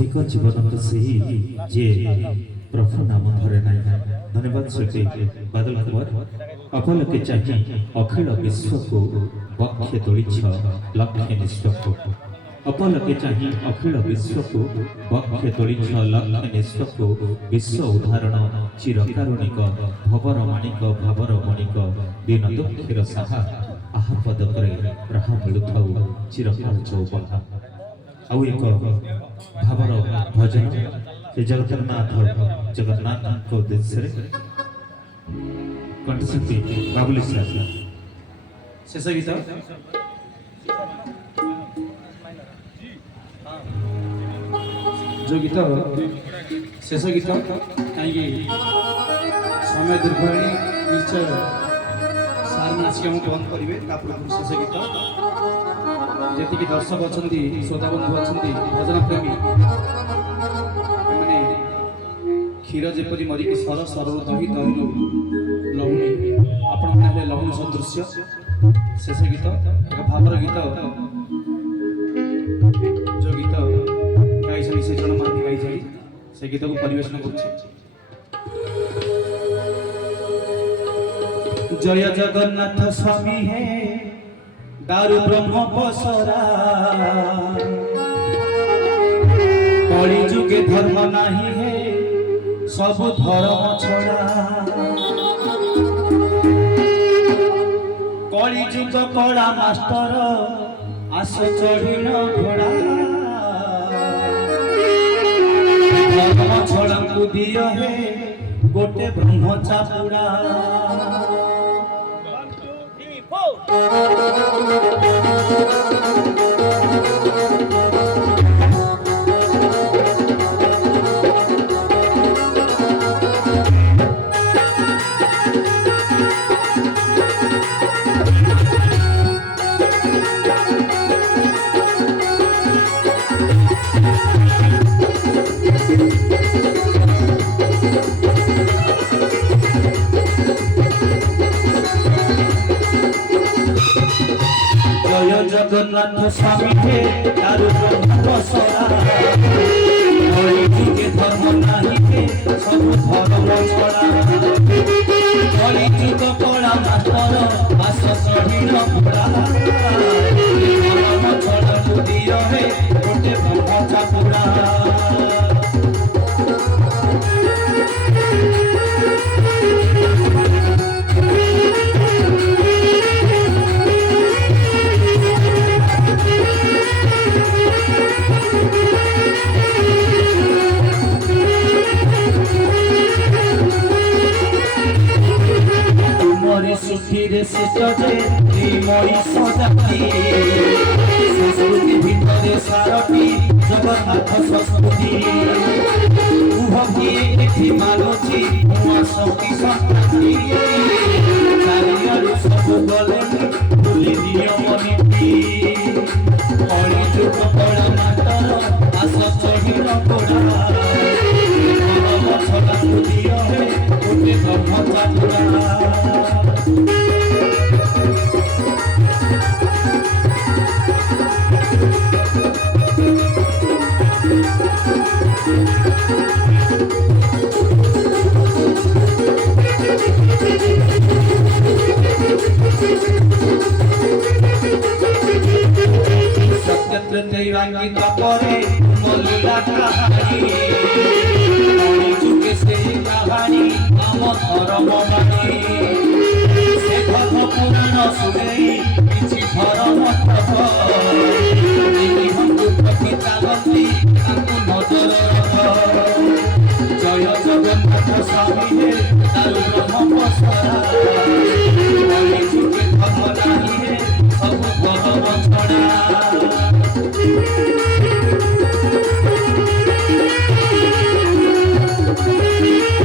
सात्विक जीवन तो सही जे प्रभु नाम धरे ना। धन्यवाद शिल्पी बादल कुमार। अपलके चाहिए अखिल विश्व को वक्ष तोड़ी लक्ष्य निष्ठ को। अपलके चाहिए अखिल विश्व को वक्ष तोड़ी लक्ष्य निष्ठ को। विश्व उदाहरण चिरकारुणिक भवर माणिक भावर मणिक दीन दुखीर साहा आहा पदकरे राह मिलुथाउ चिरकाल चौबहा। आउ एक भावर भजन से जगन्नाथ को उद्देश्य कंठशिल्पी बाबुली शेष गीत जो गीत शेष गीत कहीं समय दीर्घ निश्चय सार नाचिक बंद करेंगे शेष गीत जी दर्शक अच्छा श्रोता बंधु अच्छा भजन प्रेमी मैंने क्षीर जेपरी मरिकी सर सर दही दही लहुणी आपण लहुणी सदृश्य शेष गीत एक भावर गीत जो गीत गाई से जन मानी गाई से गीत को परिवेशन कर जय जगन्नाथ स्वामी है दारु ब्रह्म पसरा कली जुगे धर्म नहीं है सब धर्म छड़ा कली जुग कड़ा मास्टर आस चढ़ीन घोड़ा धर्म छड़ा को दियो है गोटे ब्रह्म चापुड़ा। जय जगन्नाथ स्वामी है दारु ब्रह्म पसरा कली धर्म नहीं है सब धर्म छड़ा कली जुग कला मास्टर आस चढ़ीन घोड़ा धर्म छड़ा को दियो है गोटे ब्रह्म चापुड़ा। सुखीरे शिष्टे मईष जाति संस्कृति भितर सारथी जगन्नाथ संस्कृति किए मानुची नुआ शक्ति संक्रांति चारियारू सब गले भूली नियम नीति कली जुग कला मास्टर आस चढ़ीन घोड़ा धर्म छड़ा को दियो है गोटे ब्रह्म चापुड़ा। कहानी आम धर्म बाणी से धर्म पुराण सुने